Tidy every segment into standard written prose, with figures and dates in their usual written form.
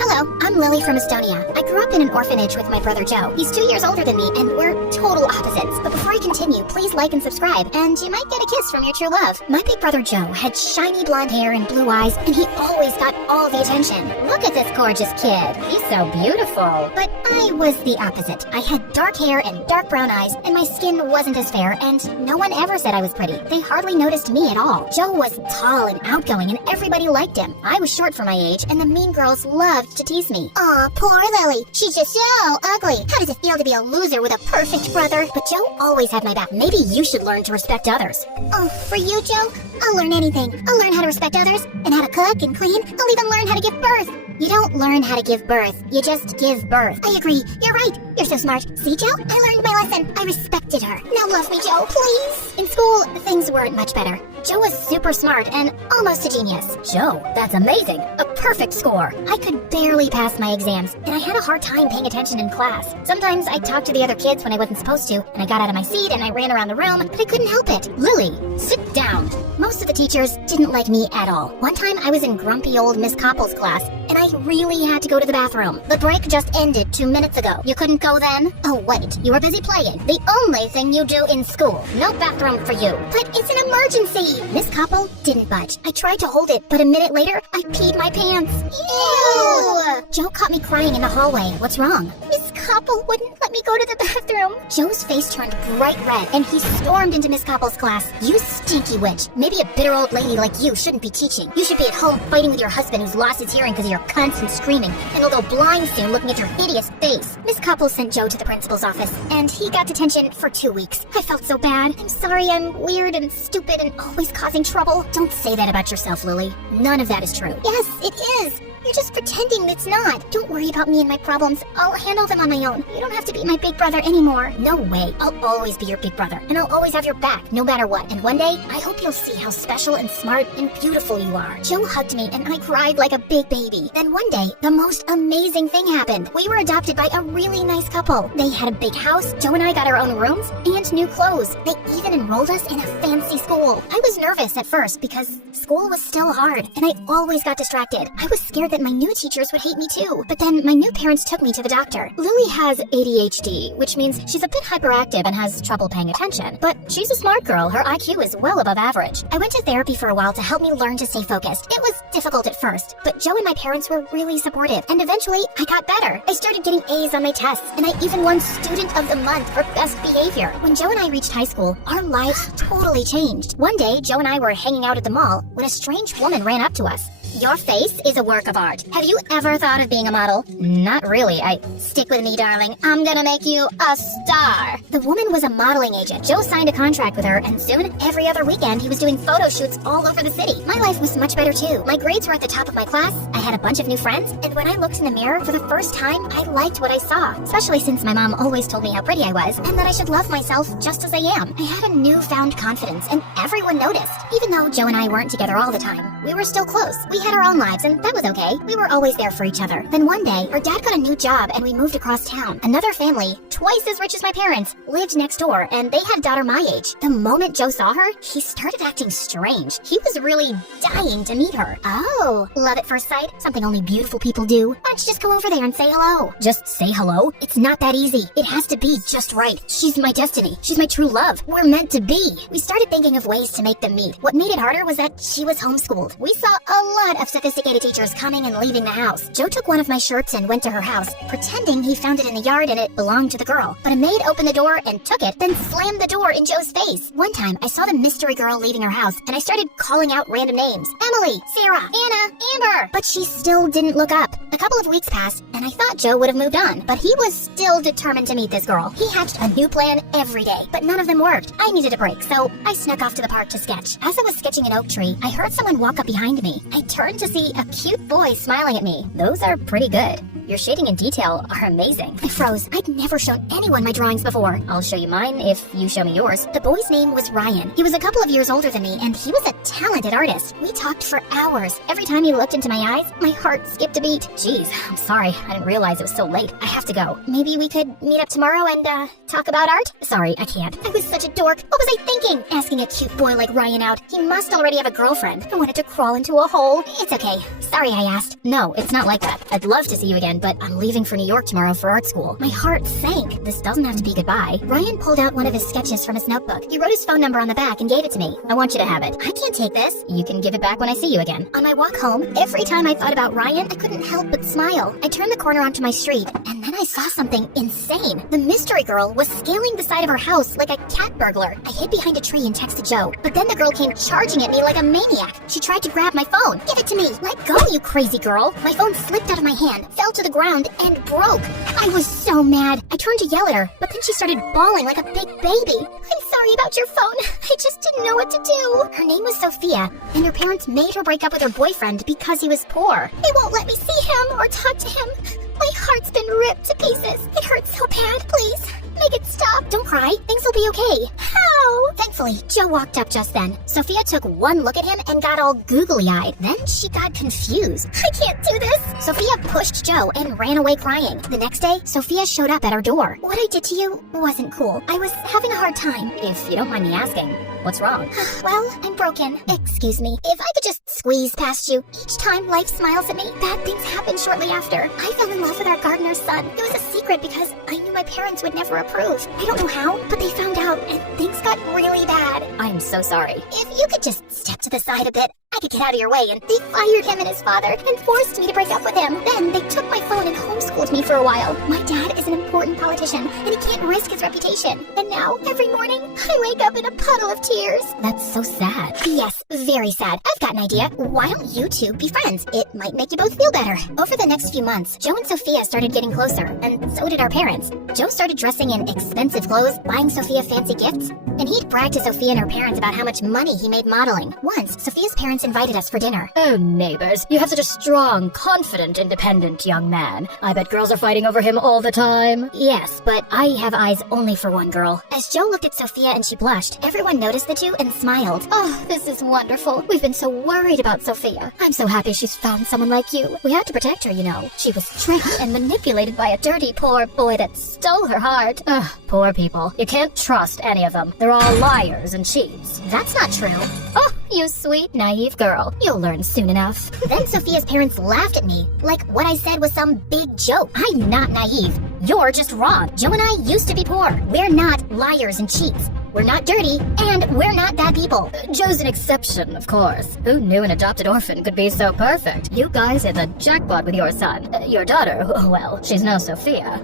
Hello, I'm Lily from Estonia. I grew up in an orphanage with my brother Joe. He's 2 years older than me, and we're total opposites. But before I continue, please like and subscribe, and you might get a kiss from your true love. My big brother Joe had shiny blonde hair and blue eyes, and he always got all the attention. Look at this gorgeous kid. He's so beautiful. But I was the opposite. I had dark hair and dark brown eyes, and my skin wasn't as fair, and no one ever said I was pretty. They hardly noticed me at all. Joe was tall and outgoing, and everybody liked him. I was short for my age, and the mean girls loved to tease me. Aw, poor Lily. She's just so ugly. How does it feel to be a loser with a perfect brother? But Joe always had my back. Maybe you should learn to respect others. Oh, for you, Joe? I'll learn anything. I'll learn how to respect others, and how to cook and clean. I'll even learn how to give birth. You don't learn how to give birth. You just give birth. I agree. You're right. You're so smart. See, Joe? I learned my lesson. I respected her. Now love me, Joe, please. In school, things weren't much better. Joe was super smart and almost a genius. Joe, that's amazing. A perfect score. I could barely pass my exams, and I had a hard time paying attention in class. Sometimes I talked to the other kids when I wasn't supposed to, and I got out of my seat and I ran around the room, but I couldn't help it. Lily, sit down. Most of the teachers didn't like me at all. One time I was in grumpy old Miss Koppel's class, and I really had to go to the bathroom. The break just ended 2 minutes ago. You couldn't go then? Oh wait, you were busy playing. The only thing you do in school. No bathroom for you. But it's an emergency. Miss Koppel didn't budge. I tried to hold it, but a minute later, I peed my pants. Ew! Joe caught me crying in the hallway. What's wrong? Miss Koppel wouldn't let me go to the bathroom. Joe's face turned bright red, and he stormed into Miss Koppel's class. You stinky witch. Maybe a bitter old lady like you shouldn't be teaching. You should be at home fighting with your husband who's lost his hearing because of your constant screaming, and he'll go blind soon looking at your hideous face. Miss Koppel sent Joe to the principal's office, and he got detention for 2 weeks. I felt so bad. I'm sorry I'm weird and stupid and always causing trouble. Don't say that about yourself, Lily. None of that is true. Yes, it is. You're just pretending it's not. Don't worry about me and my problems. I'll handle them on my own. You don't have to be my big brother anymore. No way. I'll always be your big brother, and I'll always have your back, no matter what. And one day, I hope you'll see how special and smart and beautiful you are. Joe hugged me, and I cried like a big baby. Then one day, the most amazing thing happened. We were adopted by a really nice couple. They had a big house. Joe and I got our own rooms and new clothes. They even enrolled us in a fancy school. I was nervous at first because school was still hard, and I always got distracted. I was scared that my new teachers would hate me too. But then my new parents took me to the doctor. Lily has ADHD, which means she's a bit hyperactive and has trouble paying attention. But she's a smart girl. Her IQ is well above average. I went to therapy for a while to help me learn to stay focused. It was difficult at first, but Joe and my parents were really supportive, and eventually I got better. I started getting A's on my tests, and I even won Student of the Month for best behavior. When Joe and I reached high school, our lives totally changed. One day, Joe and I were hanging out at the mall when a strange woman ran up to us. Your face is a work of art. Have you ever thought of being a model? Not really. Stick with me, darling. I'm gonna make you a star. The woman was a modeling agent. Joe signed a contract with her, and soon, every other weekend, he was doing photo shoots all over the city. My life was much better too. My grades were at the top of my class, I had a bunch of new friends, and when I looked in the mirror for the first time, I liked what I saw, especially since my mom always told me how pretty I was, and that I should love myself just as I am. I had a newfound confidence, and everyone noticed. Even though Joe and I weren't together all the time, we were still close. We had our own lives, and that was okay. We were always there for each other. Then one day, our dad got a new job, and we moved across town. Another family, twice as rich as my parents, lived next door, and they had a daughter my age. The moment Joe saw her, he started acting strange. He was really dying to meet her. Oh, love at first sight? Something only beautiful people do. Why don't you just go over there and say hello? Just say hello? It's not that easy. It has to be just right. She's my destiny. She's my true love. We're meant to be. We started thinking of ways to make them meet. What made it harder was that she was homeschooled. We saw a lot of sophisticated teachers coming and leaving the house. Joe took one of my shirts and went to her house, pretending he found it in the yard and it belonged to the girl. But a maid opened the door and took it, then slammed the door in Joe's face. One time, I saw the mystery girl leaving her house, and I started calling out random names. Emily, Sarah, Anna, Amber. But she still didn't look up. A couple of weeks passed, and I thought Joe would have moved on, but he was still determined to meet this girl. He hatched a new plan every day, but none of them worked. I needed a break, so I snuck off to the park to sketch. As I was sketching an oak tree, I heard someone walk up behind me. I turned to see a cute boy smiling at me. Those are pretty good. Your shading and detail are amazing. I froze. I'd never shown anyone my drawings before. I'll show you mine if you show me yours. The boy's name was Ryan. He was a couple of years older than me, and he was a talented artist. We talked for hours. Every time he looked into my eyes, my heart skipped a beat. Jeez, I'm sorry. I didn't realize it was so late. I have to go. Maybe we could meet up tomorrow and, talk about art? Sorry, I can't. I was such a dork. What was I thinking? Asking a cute boy like Ryan out. He must already have a girlfriend. I wanted to crawl into a hole. It's okay. Sorry I asked. No, it's not like that. I'd love to see you again, but I'm leaving for New York tomorrow for art school. My heart sank. This doesn't have to be goodbye. Ryan pulled out one of his sketches from his notebook. He wrote his phone number on the back and gave it to me. I want you to have it. I can't take this. You can give it back when I see you again. On my walk home, every time I thought about Ryan, I couldn't help but smile. I turned the corner onto my street, and then I saw something insane. The mystery girl was scaling the side of her house like a cat burglar. I hid behind a tree and texted Joe, but then the girl came charging at me like a maniac. She tried to grab my phone. Give it to me. Let go, you crazy girl. My phone slipped out of my hand, fell to the ground, and broke. I was so mad. I turned to yell at her, but then she started bawling like a big baby. I'm sorry about your phone. I just didn't know what to do. Her name was Sophia, and her parents made her break up with her boyfriend because he was poor. They won't let me see him or talk to him. My heart's been ripped to pieces. It hurts so bad. Please, make it stop. Don't cry. Things will be okay. How? Thankfully, Joe walked up just then. Sophia took one look at him and got all googly-eyed. Then she got confused. I can't do this. Sophia pushed Joe and ran away crying. The next day, Sophia showed up at our door. What I did to you wasn't cool. I was having a hard time. If you don't mind me asking, what's wrong? Well, I'm broken. Excuse me. If I could just squeeze past you. Each time life smiles at me, bad things happen shortly after. I fell in love with our gardener's son. It was a secret because I knew my parents would never approve. I don't know how, but they found out and things got really bad. I'm so sorry. If you could just step to the side a bit, I could get out of your way. And they fired him and his father and forced me to break up with him. Then they took my phone and homeschooled me for a while. My dad is an important politician and he can't risk his reputation. And now, every morning, I wake up in a puddle of tears. That's so sad. Yes, very sad. I've got an idea. Why don't you two be friends? It might make you both feel better. Over the next few months, Joe and Sophia started getting closer, and so did our parents. Joe started dressing in expensive clothes, buying Sophia fancy gifts, and he'd brag to Sophia and her parents about how much money he made modeling. Once, Sophia's parents invited us for dinner. Oh, neighbors, you have such a strong, confident, independent young man. I bet girls are fighting over him all the time. Yes, but I have eyes only for one girl. As Joe looked at Sophia and she blushed, everyone noticed the two and smiled. Oh, this is wonderful. We've been so worried about Sophia. I'm so happy she's found someone like you. We had to protect her, you know. She was tricked and manipulated by a dirty, poor boy that stole her heart. Ugh, poor people. You can't trust any of them. They're all liars and cheats. That's not true. Oh, you sweet, naive girl. You'll learn soon enough. Then Sophia's parents laughed at me, like what I said was some big joke. I'm not naive. You're just wrong. Joe and I used to be poor. We're not liars and cheats. We're not dirty, and we're not bad people. Joe's an exception, of course. Who knew an adopted orphan could be so perfect? You guys hit the jackpot with your son. Your daughter, well, she's no Sophia.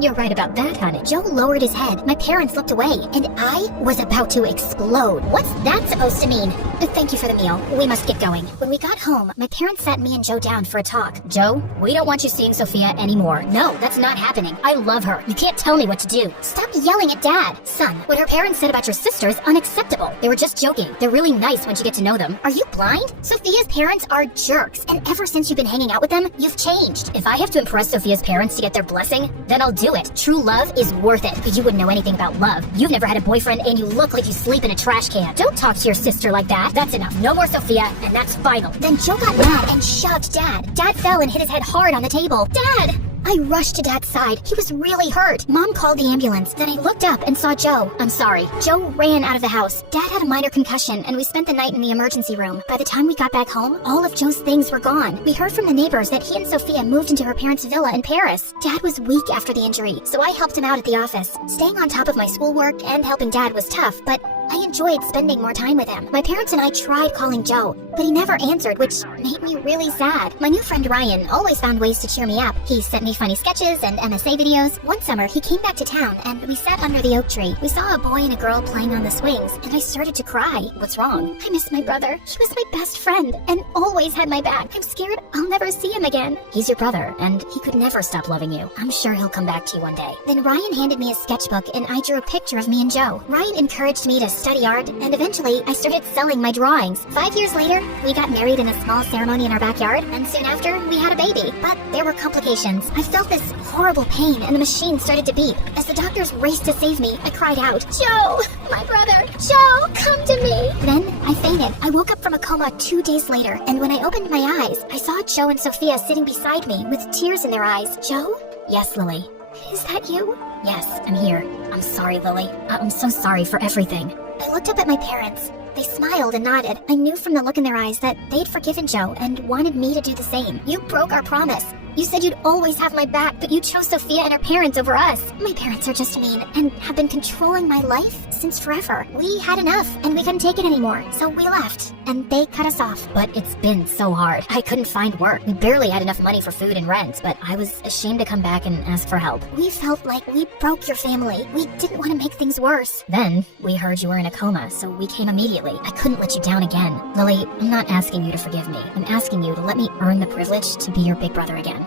You're right about that, honey. Joe lowered his head. My parents looked away, and I was about to explode. What's that supposed to mean? Thank you for the meal. We must get going. When we got home, my parents sat me and Joe down for a talk. Joe, we don't want you seeing Sophia anymore. No, that's not happening. I love her. You can't tell me what to do. Stop yelling at Dad. Son, what her parents said about your sister is unacceptable. They were just joking. They're really nice once you get to know them. Are you blind? Sophia's parents are jerks, and ever since you've been hanging out with them, you've changed. If I have to impress Sophia's parents to get their blessing, then I'll do it. True love is worth it. But you wouldn't know anything about love. You've never had a boyfriend, and you look like you sleep in a trash can. Don't talk to your sister like that. That's enough. No more Sophia, and that's final. Then Joe got mad and shoved Dad. Dad fell and hit his head hard on the table. Dad! I rushed to Dad's side. He was really hurt. Mom called the ambulance. Then I looked up and saw Joe. I'm sorry. Joe ran out of the house. Dad had a minor concussion, and we spent the night in the emergency room. By the time we got back home, all of Joe's things were gone. We heard from the neighbors that he and Sophia moved into her parents' villa in Paris. Dad was weak after the injury, so I helped him out at the office. Staying on top of my schoolwork and helping Dad was tough, but I enjoyed spending more time with him. My parents and I tried calling Joe, but he never answered, which made me really sad. My new friend Ryan always found ways to cheer me up. He sent me funny sketches and MSA videos. One summer, he came back to town and we sat under the oak tree. We saw a boy and a girl playing on the swings and I started to cry. What's wrong? I miss my brother. He was my best friend and always had my back. I'm scared I'll never see him again. He's your brother, and he could never stop loving you. I'm sure he'll come back to you one day. Then Ryan handed me a sketchbook and I drew a picture of me and Joe. Ryan encouraged me to study art and eventually I started selling my drawings. 5 years later, we got married in a small ceremony in our backyard and soon after, we had a baby. But there were complications. I felt this horrible pain and the machine started to beep. As the doctors raced to save me, I cried out, "Joe, my brother, Joe, come to me." Then I fainted. I woke up from a coma 2 days later and when I opened my eyes, I saw Joe and Sophia sitting beside me with tears in their eyes. Joe? Yes, Lily. Is that you? Yes, I'm here. I'm sorry, Lily. I'm so sorry for everything. I looked up at my parents. They smiled and nodded. I knew from the look in their eyes that they'd forgiven Joe and wanted me to do the same. You broke our promise. You said you'd always have my back, but you chose Sophia and her parents over us. My parents are just mean and have been controlling my life since forever. We had enough and we couldn't take it anymore, so we left and they cut us off. But it's been so hard. I couldn't find work. We barely had enough money for food and rent, but I was ashamed to come back and ask for help. We felt like we broke your family. We didn't want to make things worse. Then we heard you were in a coma, so we came immediately. I couldn't let you down again. Lily, I'm not asking you to forgive me. I'm asking you to let me earn the privilege to be your big brother again.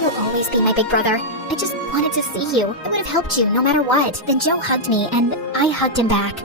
You'll always be my big brother. I just wanted to see you. I would have helped you no matter what. Then Joe hugged me and I hugged him back.